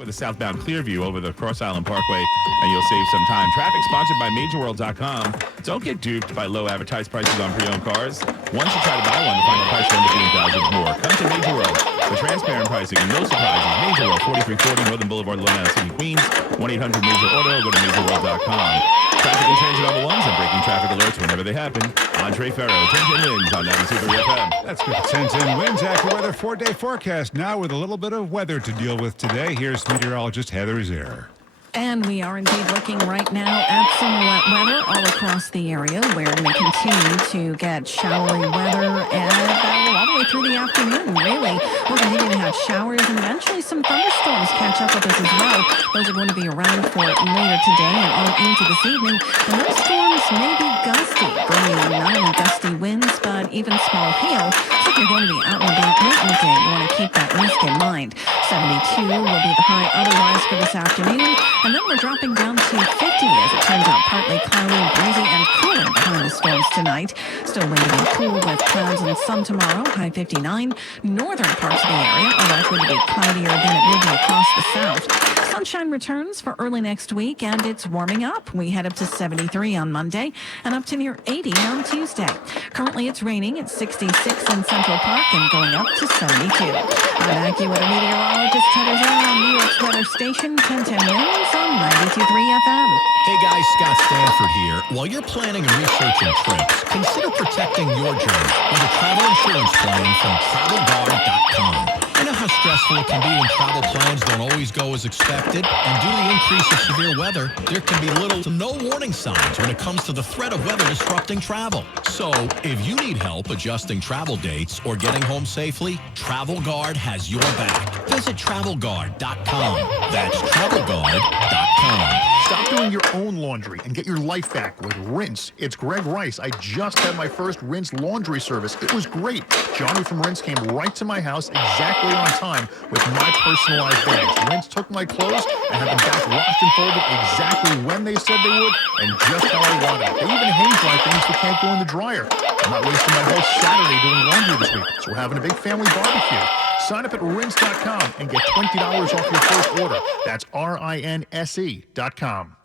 with a southbound Clearview over the Cross Island Parkway, and you'll save some time. Traffic sponsored by MajorWorld.com. Don't get duped by low advertised prices on pre-owned cars. Once you try to buy one, the final price will end up being thousands more. Come to Major World for transparent pricing and no surprises. Major World, 4340 Northern Boulevard, Long Island City, Queens. 1-800-MAJOR-AUTO. Go to MajorWorld.com. Traffic and transit on the ones and breaking traffic alerts whenever they happen. Andre Ferro, 10-10 wins on 92.3 FM. That's good. 10-10 wins. AccuWeather 4-day forecast now with a little bit of weather to deal with today. Here's meteorologist Heather Zare. And we are indeed looking right now at some wet weather all across the area. We're going to continue to get showery weather and all the way through the afternoon, really. We'll continue to have showers and eventually some thunderstorms catch up with us as well. Those are going to be around for later today and on into this evening. And those storms may be gusty, bringing not only gusty winds, but even small hail. So if you're going to be out and about late in the day, you want to keep that risk in mind. 72 will be the high otherwise for this afternoon. And then we're dropping down to 50 as it turns out partly cloudy, breezy, and cooler behind the storms tonight. Still windy and cool with clouds and sun tomorrow, high 59. Northern parts of the area are likely to be cloudier than it will be across the south. Sunshine returns for early next week, and it's warming up. We head up to 73 on Monday and up to near 80 on Tuesday. Currently, it's raining at 66 in Central Park and going up to 72. I'm AccuWeather meteorologist Heather Zare on New York's weather station, 1010 Wins on 92.3 FM. Hey guys, Scott Stanford here. While you're planning and researching trips, consider protecting your journey with a travel insurance plan from TravelGuard.com. You know how stressful it can be when travel plans don't always go as expected? And due to the increase of severe weather, there can be little to no warning signs when it comes to the threat of weather disrupting travel. So, if you need help adjusting travel dates or getting home safely, Travel Guard has your back. Visit TravelGuard.com. That's TravelGuard.com. Stop doing your own laundry and get your life back with Rinse. It's Greg Rice. I just had my first Rinse laundry service. It was great. Johnny from Rinse came right to my house exactly on time with my personalized bags. Rinse took my clothes and had them back washed and folded exactly when they said they would and just how I wanted it. They even hang dry things that can't go in the dryer. I'm not wasting my whole Saturday doing laundry this week, so we're having a big family barbecue. Sign up at rinse.com and get $20 off your first order. That's RINSE.com.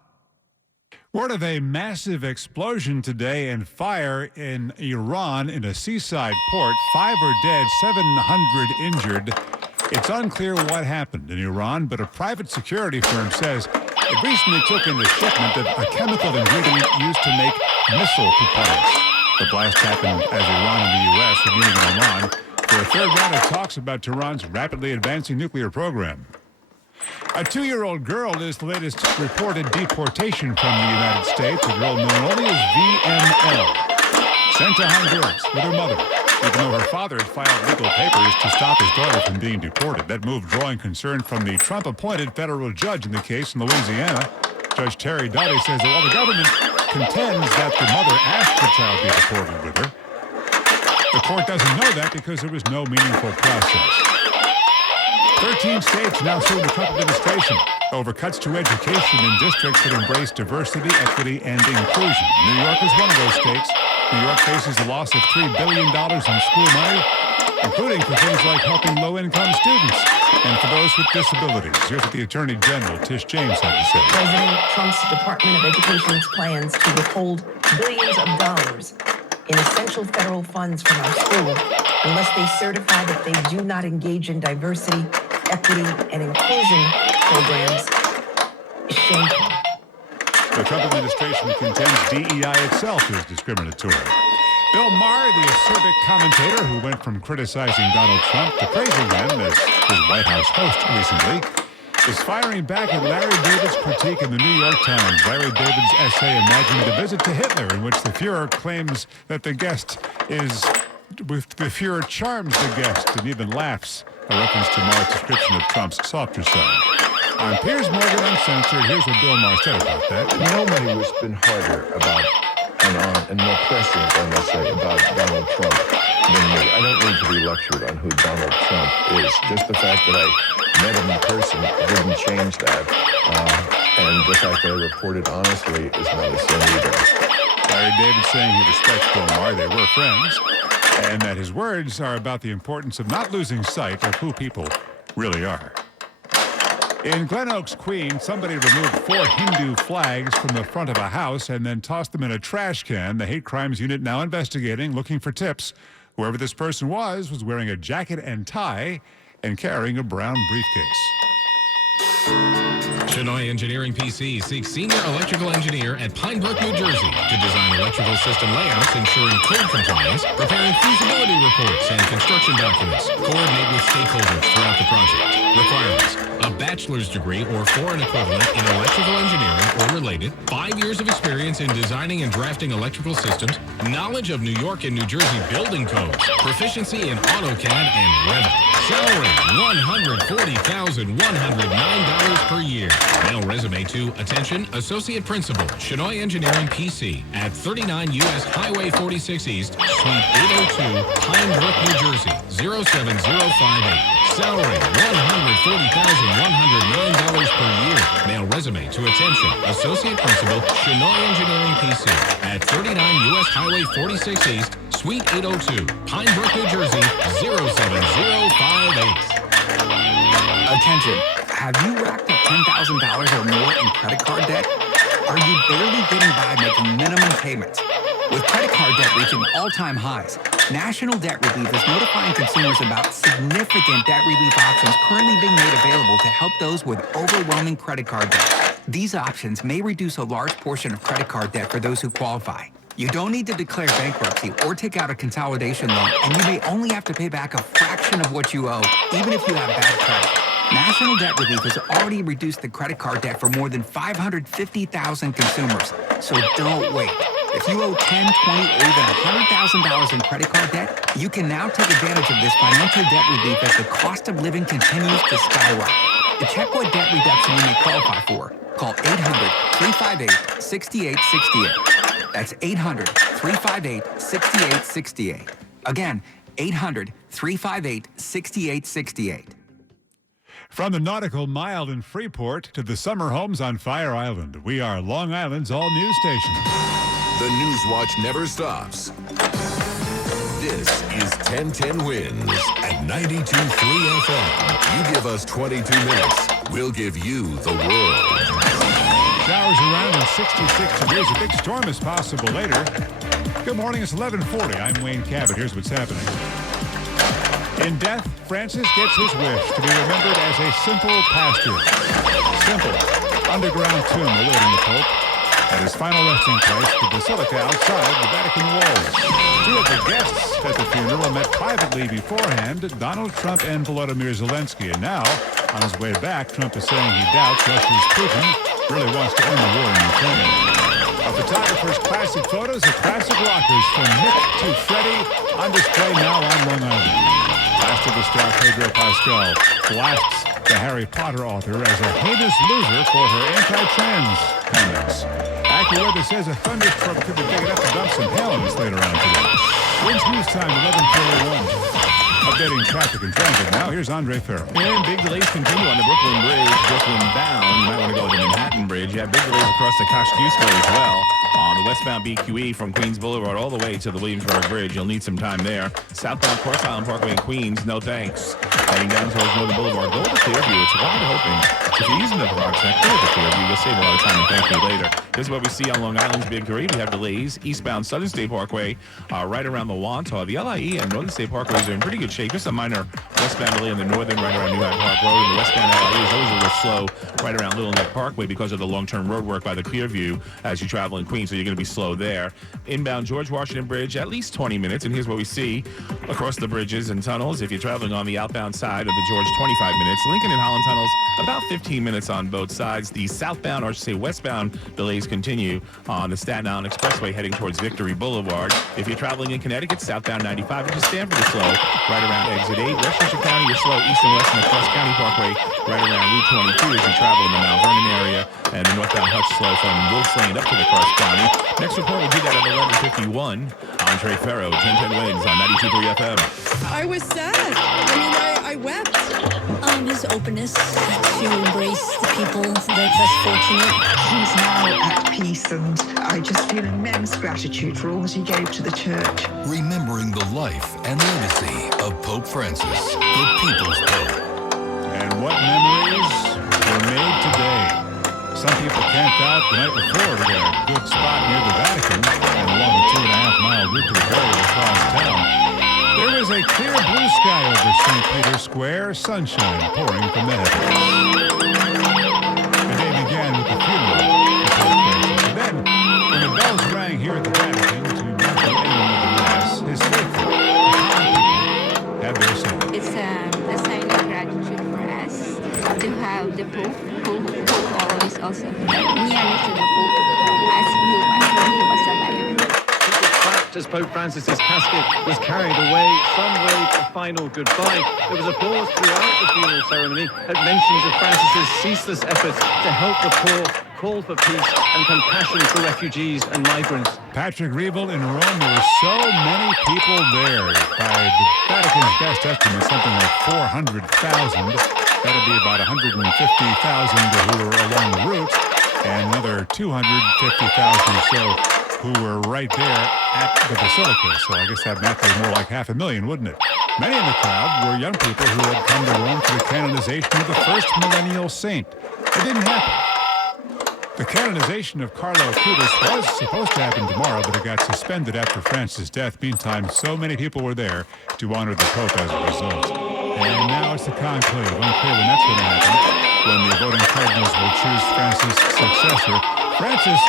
Word of a massive explosion today and fire in Iran in a seaside port. 5 are dead, 700 injured. It's unclear what happened in Iran, but a private security firm says it recently took in the shipment of a chemical ingredient used to make missile propellants. The blast happened as Iran and the U.S. were meeting in Oman for a third round of talks about Tehran's rapidly advancing nuclear program. A 2-year-old girl is the latest reported deportation from the United States, a girl known only as VML. Sent to Honduras with her mother, even though her father had filed legal papers to stop his daughter from being deported. That move drawing concern from the Trump-appointed federal judge in the case in Louisiana. Judge Terry Doughty says that while the government contends that the mother asked the child be deported with her, the court doesn't know that because there was no meaningful process. 13 states now suing the Trump administration over cuts to education in districts that embrace diversity, equity, and inclusion. New York is one of those states. New York faces a loss of $3 billion in school money, including for things like helping low-income students and for those with disabilities. Here's what the Attorney General, Tish James, had to say. President Trump's Department of Education's plans to withhold billions of dollars in essential federal funds from our school unless they certify that they do not engage in diversity, equity, and inclusion programs is shameful. The Trump administration contends DEI itself is discriminatory. Bill Maher, the acerbic commentator who went from criticizing Donald Trump to praising him as his White House host recently, is firing back at Larry David's critique in the New York Times. Larry David's essay imagined a visit to Hitler, in which the Fuhrer claims that the guest is, with the Fuhrer charms the guest and even laughs, a reference to Maher's description of Trump's softer side. On Piers Morgan Uncensored, here's what Bill Maher said about that. Nobody has been harder about and more prescient, I must say, about Donald Trump than me. I don't need to be lectured on who Donald Trump is. Just the fact that I met him in person didn't change that. And the fact that I reported honestly is not a sin either. Larry David saying he respects Bill Maher, they were friends, and that his words are about the importance of not losing sight of who people really are. In Glen Oaks, Queens, somebody removed 4 Hindu flags from the front of a house and then tossed them in a trash can. The Hate Crimes Unit now investigating, looking for tips. Whoever this person was wearing a jacket and tie and carrying a brown briefcase. Shinoy Engineering PC seeks senior electrical engineer at Pine Brook, New Jersey to design electrical system layouts ensuring code compliance, preparing feasibility reports and construction documents, coordinate with stakeholders throughout the project. Requirements: a bachelor's degree or foreign equivalent in electrical engineering or related, 5 years of experience in designing and drafting electrical systems, knowledge of New York and New Jersey building codes, proficiency in AutoCAD and Revit. Salary, $140,109 per year. Mail resume to, attention, Associate Principal, Shinoy Engineering PC at 39 U.S. Highway 46 East, Suite 802, Pine Brook, New Jersey, 07058. Salary, $140,109 per year. Mail resume to, attention, Associate Principal, Shinoy Engineering PC at 39 U.S. Highway 46 East, Suite 802, Pine Brook, New Jersey, 07058. Attention, have you racked up $10,000 or more in credit card debt? Are you barely getting by making minimum payments? With credit card debt reaching all-time highs, National Debt Relief is notifying consumers about significant debt relief options currently being made available to help those with overwhelming credit card debt. These options may reduce a large portion of credit card debt for those who qualify. You don't need to declare bankruptcy or take out a consolidation loan, and you may only have to pay back a fraction of what you owe, even if you have bad credit. National Debt Relief has already reduced the credit card debt for more than 550,000 consumers, so don't wait. If you owe $10, $20, or even $100,000 in credit card debt, you can now take advantage of this financial debt relief as the cost of living continues to skyrocket. To check what debt reduction you may qualify for, call 800-358-6868. That's 800-358-6868. Again, 800-358-6868. From the nautical mile in Freeport to the summer homes on Fire Island, we are Long Island's all-news station. The News Watch never stops. This is 1010 Wins at 92.3 FM. You give us 22 minutes, we'll give you the world. Showers around and 66 degrees. A big storm is possible later. Good morning, it's 11:40. I'm Wayne Cabot. Here's what's happening. In death, Francis gets his wish to be remembered as a simple pastor. Simple, underground tomb awaiting the Pope at his final resting place, the Basilica outside the Vatican walls. Two of the guests at the funeral met privately beforehand, Donald Trump and Volodymyr Zelensky. And now, on his way back, Trump is saying he doubts Russia's Putin really wants to end the war in Ukraine. A photographer's classic photos of classic rockers from Mick to Freddie on display now on Long Island. Last of the star Pedro Pascal blasts the Harry Potter author as a heinous loser for her anti-trans comments. AccuWeather says a thunderstorm could be big enough to dump some hail on us later on today. Wins News Time, 11:41. Updating traffic and transit now. Here's Andre Farrell. And big delays continue on the Brooklyn Bridge, Brooklyn bound. You might want to go to Manhattan Bridge. You have big delays across the Kosciuszko as well. On the westbound BQE from Queens Boulevard all the way to the Williamsburg Bridge. You'll need some time there. Southbound Cross Island Parkway in Queens, no thanks. Heading down towards Northern Boulevard, go to Clearview. It's wide open. So if you're using the garage neck, go to Clearview. You'll save a lot of time and thank me later. This is what we see on Long Island's Big 3. We have delays eastbound Southern State Parkway right around the Wantagh. The LIE and Northern State Parkways are in pretty good shape. Just a minor westbound delay on the northern right around New Hyde Park Road. And the westbound LIE is always a little slow right around Little Neck Parkway because of the long-term road work by the Clearview as you travel in Queens. So you're going to be slow there. Inbound George Washington Bridge, at least 20 minutes. And here's what we see across the bridges and tunnels. If you're traveling on the outbound side of the George, 25 minutes. Lincoln and Holland tunnels, about 15 minutes on both sides. The southbound, or I should say westbound, delays continue on the Staten Island Expressway heading towards Victory Boulevard. If you're traveling in Connecticut, southbound 95 into Stamford is slow right around exit 8. Westchester County, you're slow east and west on the Cross County Parkway right around Route 22 as you travel in the Mount Vernon area. And the northbound Hutch slow from Wolf's Lane up to the Cross County. Next report will do that at 11:51. Andre Farrow, 1010 Wins on 92.3 FM. I was sad. I wept. His openness to embrace the people less fortunate. He's now at peace, and I just feel immense gratitude for all that he gave to the church. Remembering the life and legacy of Pope Francis, the People's Pope. And what memories were made today. Some people camped out the night before to get a good spot near the Vatican and along the 2.5-mile route to the burial across town. There was a clear blue sky over St. Peter's Square, sunshine pouring from the heavens. The day began with the funeral of Pope Francis. And then, when the bells rang here at the Vatican to mark the end of the Mass, his faithful, the common people, had their say. It's a sign of gratitude for us to have the Pope who always also near to the Pope as he was alive. As Pope Francis's casket was carried away, some waved a final goodbye. There was applause throughout the funeral ceremony at mentions of Francis's ceaseless efforts to help the poor, call for peace and compassion for refugees and migrants. Patrick Reevell in Rome, there were so many people there. By the Vatican's best estimate, something like 400,000. That'd be about 150,000 who were along the route, and another 250,000 or so who were right there at the Basilica. So I guess that math was more like 500,000, wouldn't it? Many in the crowd were young people who had come to Rome for the canonization of the first millennial saint. It didn't happen. The canonization of Carlo Acutis was supposed to happen tomorrow, but it got suspended after Francis' death. Meantime, so many people were there to honor the Pope as a result. And now it's the conclave. Unclear when that's going to happen, when the voting cardinals will choose Francis' successor. Francis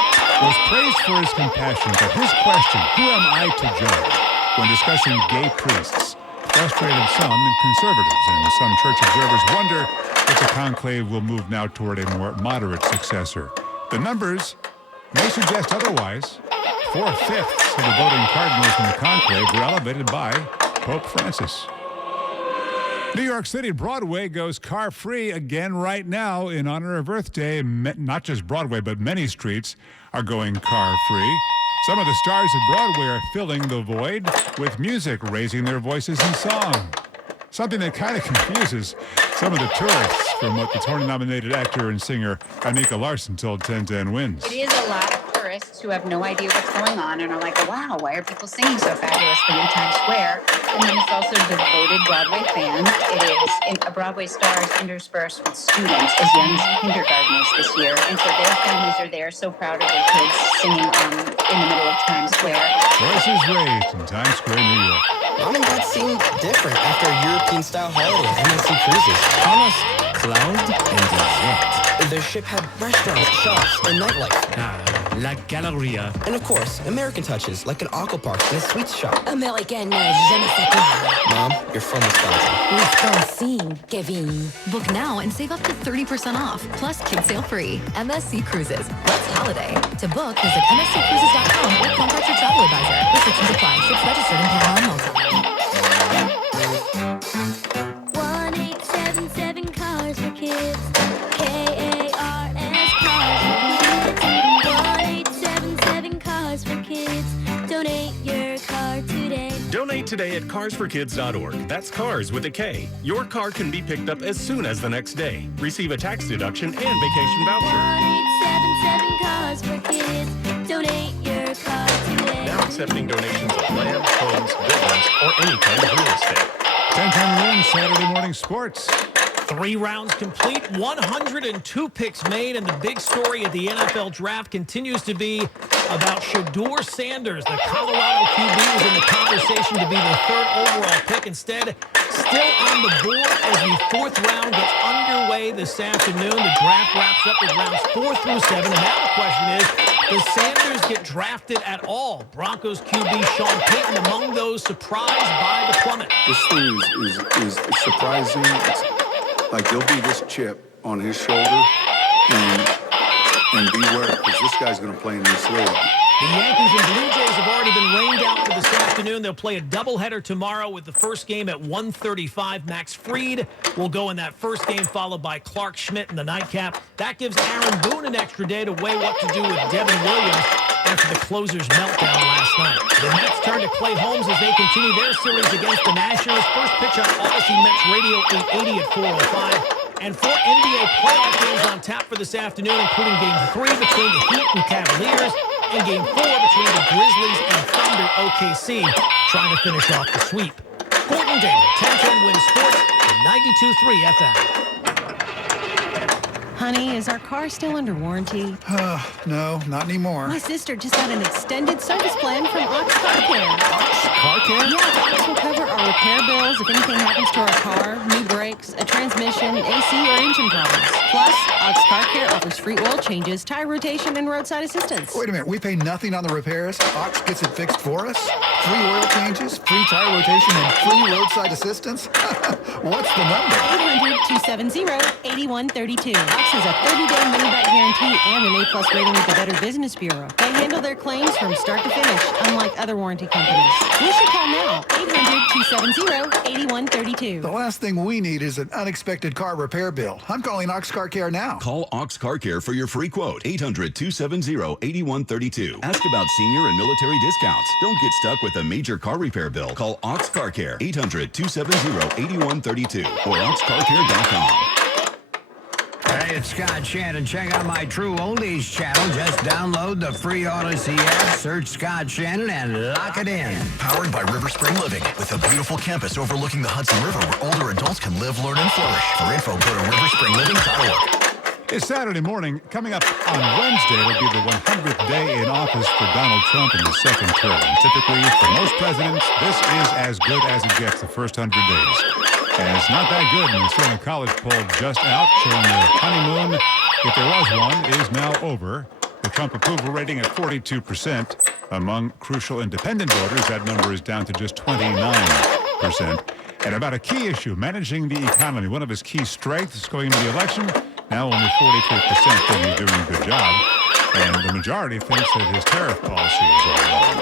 was praised for his compassion, but his question, who am I to judge, when discussing gay priests, frustrated some conservatives, and some church observers wonder if the conclave will move now toward a more moderate successor. The numbers may suggest otherwise. 4/5 of the voting cardinals in the conclave were elevated by Pope Francis. New York City Broadway goes car-free again right now in honor of Earth Day. Not just Broadway, but many streets are going car-free. Some of the stars of Broadway are filling the void with music, raising their voices in song. Something that kind of confuses some of the tourists, from what the Tony-nominated actor and singer Anika Larson told 1010 Wins. It is a lot of tourists who have no idea what's going on and are like, wow, why are people singing so fabulously in Times Square? And then it's also devoted Broadway fans. It is Broadway stars interspersed with students as young as kindergartners this year. And so their families are there, so proud of their kids singing in the middle of Times Square. Voices raised in Times Square, New York. Mom and Dad seemed different after a European-style holiday at MSC Cruises. Thomas, cloud, and dessert. Their ship had restaurants, shops, and nightlife. La Galleria. And of course, American touches, like an aqua park and a sweets shop. American, je ne sais quoi. Mom, you're from Wisconsin. Wisconsin, Kevin. Book now and save up to 30% off, plus kids sale free. MSC Cruises. Let's holiday. To book, visit msccruises.com or contact your travel advisor. Restrictions apply. Ships registered in Panama and Malta. 1877 Cars for Kids. KARS Cars for Kids. 1877 Cars for Kids. Donate your car today. Donate today at carsforkids.org. That's cars with a K. Your car can be picked up as soon as the next day. Receive a tax deduction and vacation voucher. 1877 Cars for Kids. Donate your car today. Now accepting donations of land, homes, buildings, or any kind of real estate. 1010 Wins Saturday morning sports. 3 rounds complete, 102 picks made, and the big story at the NFL draft continues to be about Shedeur Sanders. The Colorado QB was in the conversation to be the 3rd overall pick. Instead, still on the board as the 4th round gets underway this afternoon. The draft wraps up with rounds 4 through 7. And now the question is, does Sanders get drafted at all? Broncos QB Sean Payton among those surprised by the plummet. This thing is surprising. It's like there'll be this chip on his shoulder, and beware, because this guy's going to play in this league. The Yankees and Blue Jays have already been rained out for this afternoon. They'll play a doubleheader tomorrow with the first game at 1:35. Max Fried will go in that first game, followed by Clark Schmidt in the nightcap. That gives Aaron Boone an extra day to weigh what to do with Devin Williams after the closer's meltdown last night. The Mets turn to Clay Holmes as they continue their series against the Nationals. First pitch on Odyssey Mets Radio 880 at 4:05. And 4 NBA playoff games on tap for this afternoon, including Game 3 between the Heat and Cavaliers and Game 4 between the Grizzlies and Thunder OKC, trying to finish off the sweep. Gordon Daniel, 1010 Wins Sports, 92.3 FM. Honey, is our car still under warranty? No, not anymore. My sister just got an extended service plan from Ox Car Care. Ox Car Care? Yeah, Ox will cover our repair bills if anything happens to our car, new brakes, a transmission, AC, or engine problems. Plus, Ox Car Care offers free oil changes, tire rotation, and roadside assistance. Wait a minute, we pay nothing on the repairs? Ox gets it fixed for us? Free oil changes, free tire rotation, and free roadside assistance? What's the number? 800-270-8132. Ox has a 30-day money-back guarantee and an A-plus rating with the Better Business Bureau. They handle their claims from start to finish, unlike other warranty companies. We should call now, 800-270-8132. The last thing we need is an unexpected car repair bill. I'm calling Ox Car Care now. Call Ox Car Care for your free quote. 800-270-8132. Ask about senior and military discounts. Don't get stuck with a major car repair bill. Call Ox Car Care. 800-270-8132 or oxcarcare.com. Hey, it's Scott Shannon. Check out my True Oldies channel. Just download the free Odyssey app, search Scott Shannon, and lock it in. Powered by River Spring Living, with a beautiful campus overlooking the Hudson River where older adults can live, learn, and flourish. For info, go to riverspringliving.org. It's Saturday morning. Coming up on Wednesday, it'll be the 100th day in office for Donald Trump in his second term. Typically, for most presidents, this is as good as it gets the first 100 days. And it's not that good. And the Arizona College poll just out showing the honeymoon, if there was one, is now over. The Trump approval rating at 42%. Among crucial independent voters, that number is down to just 29%. And about a key issue, managing the economy, one of his key strengths going into the election, now only 43% think he's doing a good job. And the majority thinks that his tariff policy is all wrong.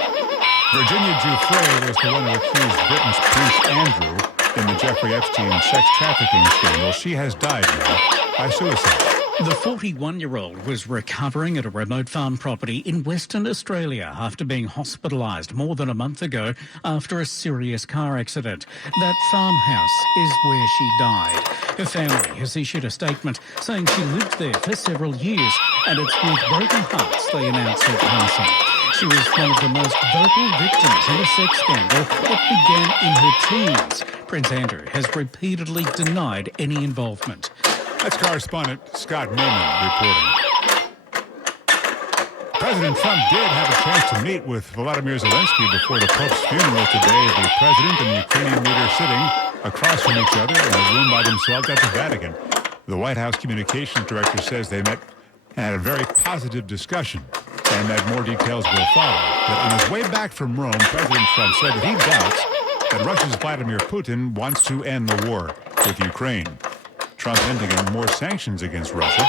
Virginia Giuffre was the one who accused Britain's Prince Andrew in the Jeffrey Epstein sex trafficking scandal. She has died now by suicide. The 41-year-old was recovering at a remote farm property in Western Australia after being hospitalised more than a month ago after a serious car accident. That farmhouse is where she died. Her family has issued a statement saying she lived there for several years, and it's with broken hearts they announced her passing. She was one of the most vocal victims in a sex scandal that began in her teens. Prince Andrew has repeatedly denied any involvement. That's correspondent Scott Naiman reporting. President Trump did have a chance to meet with Volodymyr Zelensky before the Pope's funeral today. The president and the Ukrainian leader sitting across from each other in a room by themselves at the Vatican. The White House communications director says they met and had a very positive discussion and that more details will follow. But on his way back from Rome, President Trump said that he doubts that Russia's Vladimir Putin wants to end the war with Ukraine. Trump ending more sanctions against Russia.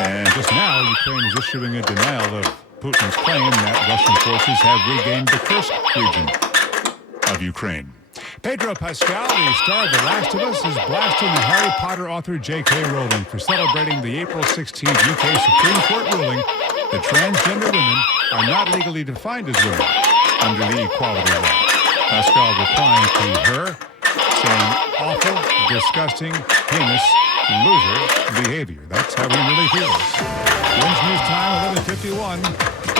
And just now, Ukraine is issuing a denial of Putin's claim that Russian forces have regained the Kursk region of Ukraine. Pedro Pascal, the star of The Last of Us, is blasting the Harry Potter author J.K. Rowling for celebrating the April 16th UK Supreme Court ruling that transgender women are not legally defined as women under the equality law. Pascal replying to her, saying awful, disgusting, heinous, loser behavior. That's how he really feels. Wins News Time, 11:51.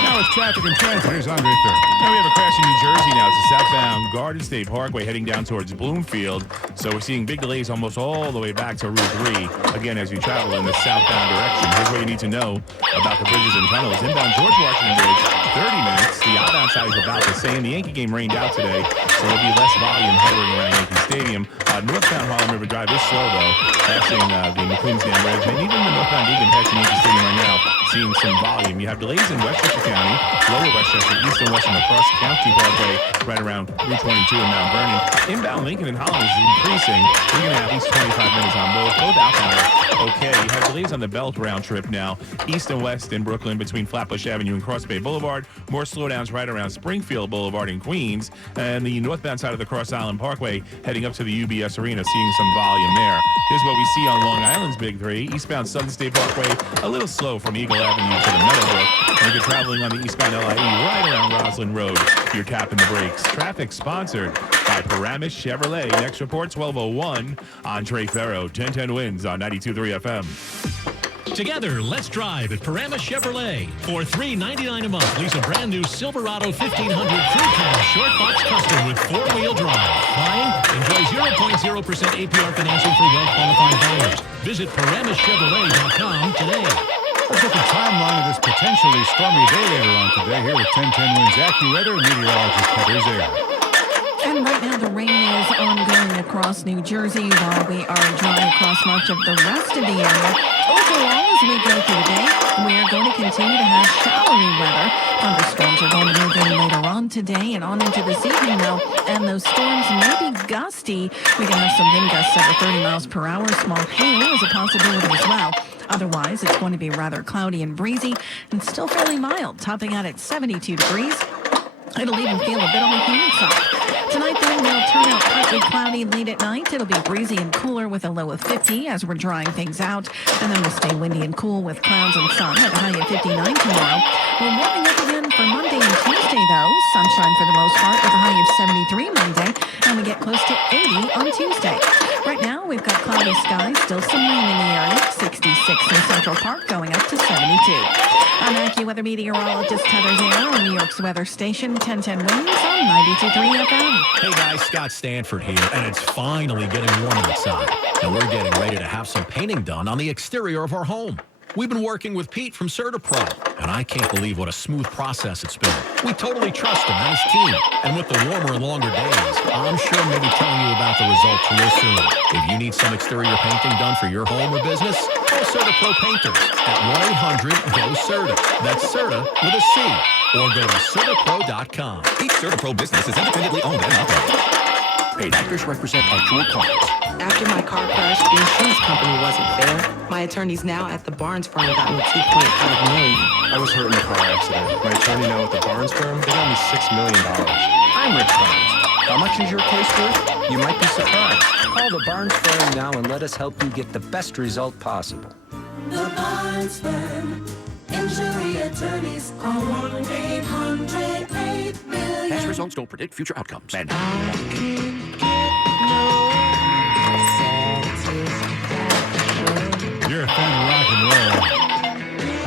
Now it's traffic and transit. Here's Andre Thurman. Now we have a crash in New Jersey now. It's a southbound Garden State Parkway heading down towards Bloomfield. So we're seeing big delays almost all the way back to Route 3. Again, as you travel in the southbound direction, here's what you need to know about the bridges and tunnels. Inbound George Washington Bridge, 30 minutes. The outbound side is about the same. The Yankee game rained out today, so there'll be less volume hovering around Yankee Stadium. Northbound Harlem River Drive is slow, though, passing the McQueen's Dam Bridge. And even the northbound Deacon passing Yankee Stadium right now, seeing some volume. You have delays in Westchester County, Lower Westchester, East and West on the Cross County Parkway, right around Route 22 in Mount Vernon. Inbound Lincoln and Holland is increasing. You're going to have at least 25 minutes on both. Both outbound are okay. You have delays on the Belt round trip now, East and West in Brooklyn between Flatbush Avenue and Cross Bay Boulevard. More slowdowns right around Springfield Boulevard in Queens. And the northbound side of the Cross Island Parkway heading up to the UBS Arena, seeing some volume there. Here's what we see on Long Island's Big Three. Eastbound Southern State Parkway, a little slow from Eagle Avenue to the Meadowbrook. And if you're traveling on the eastbound LIE, right around Roslyn Road, you're tapping the brakes. Traffic sponsored by Paramus Chevrolet. Next report, 12:01. Andre Ferro, 1010 wins on 92.3 FM. Together, let's drive at Paramus Chevrolet. For $399 a month, lease a brand new Silverado 1500 Crew Cab Short Box Custom with 4-wheel drive. Buying? Enjoy 0.0% APR financing for well-qualified buyers. Visit ParamusChevrolet.com today. Let's look at the timeline of this potentially stormy day later on today here with 1010 Winds AccuWeather meteorologist Heather Zare. And right now, the rain is ongoing across New Jersey while we are dry across much of the rest of the area. Overall, as we go through the day, we are going to continue to have showery weather. Thunderstorms are going to move in later on today and on into this evening, though. And those storms may be gusty. We can have some wind gusts over 30 miles per hour. Small hail is a possibility as well. Otherwise, it's going to be rather cloudy and breezy and still fairly mild, topping out at 72 degrees. It'll even feel a bit on the humid side. Tonight, then, will turn out partly cloudy late at night. It'll be breezy and cooler with a low of 50 as we're drying things out. And then we'll stay windy and cool with clouds and sun at a high of 59 tomorrow. We're warming up again for Monday and Tuesday, though. Sunshine for the most part with a high of 73 Monday. And we get close to 80 on Tuesday. Right now, we've got cloudy skies, still some rain in the area. 66 in Central Park, going up to 72. I'm AccuWeather meteorologist Heather Zare on New York's weather station, 1010 Winds on 92.3 FM. Hey guys, Scott Stanford here, and it's finally getting warm outside. And we're getting ready to have some painting done on the exterior of our home. We've been working with Pete from CertaPro, and I can't believe what a smooth process it's been. We totally trust him and his team, and with the warmer and longer days, I'm sure we'll be telling you about the results real soon. If you need some exterior painting done for your home or business, call CertaPro Painters at 1-800-GO-CERTA. That's Certa with a C, or go to CertaPro.com. Each CertaPro business is independently owned and operated. Paid actors represent actual clients. After my car crash, the insurance company wasn't fair. My attorneys now at the Barnes firm got me $2.5 million. I was hurt in a car accident. My attorney now at the Barnes firm, they got me $6 million. I'm Rich Barnes. How much is your case worth? You might be surprised. Call the Barnes firm now and let us help you get the best result possible. The Barnes firm. Injury attorneys. Call 1-800-8-million. Past results don't predict future outcomes. And You're a fan of rock and roll.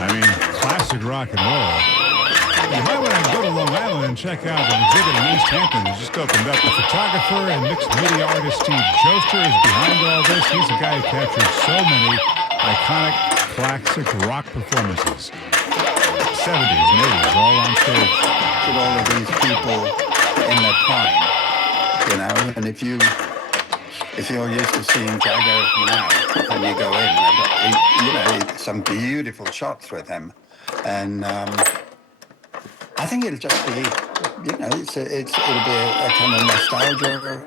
I mean, classic rock and roll. You might want to go to Long Island and check out an exhibit in East Hampton that just opened up. The photographer and mixed media artist Steve Joster is behind all this. He's the guy who captured so many iconic classic rock performances. 70s and 80s, all on stage. With all of these people in their prime, you know, and if you're used to seeing Jagger now, and you go in, and you know, some beautiful shots with him, and I think it'll just be, you know, it'll be a kind of nostalgia.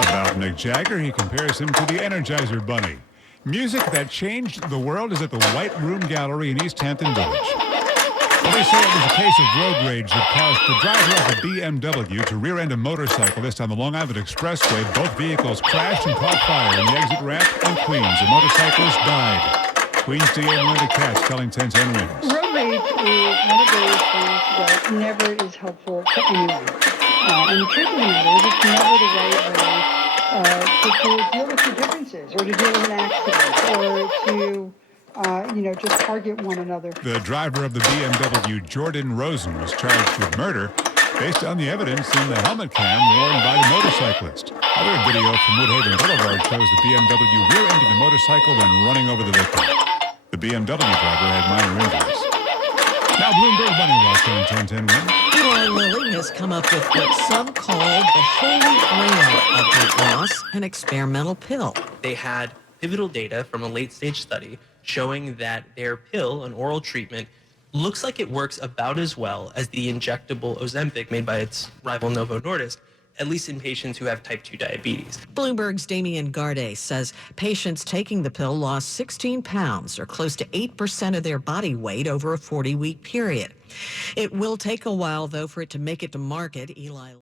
About Mick Jagger, he compares him to the Energizer Bunny. Music that changed the world is at the White Room Gallery in East Hampton Village. Police say it was a case of road rage that caused the driver of a BMW to rear-end a motorcyclist on the Long Island Expressway. Both vehicles crashed and caught fire in the exit ramp in Queens. The motorcyclist died. Queens DA Melinda Katz telling 1010 Winds. Road rage is one of those things that never is helpful to anyone. And the truth of the matter is it's never the right way to deal with your differences, or to deal with an accident, or to just target one another. The driver of the BMW, Jordan Rosen, was charged with murder based on the evidence in the helmet cam worn by the motorcyclist. Other video from Woodhaven Boulevard shows the BMW rear-ending the motorcycle and running over the victim. The BMW driver had minor injuries. Now Bloomberg Bunny Watch on 1010 Winds. Eli Lilly has come up with what some call the holy grail of weight loss, an experimental pill. They had pivotal data from a late-stage study showing that their pill, an oral treatment, looks like it works about as well as the injectable Ozempic made by its rival Novo Nordisk, at least in patients who have type 2 diabetes. Bloomberg's Damien Garde says patients taking the pill lost 16 pounds, or close to 8% of their body weight over a 40-week period. It will take a while, though, for it to make it to market. Eli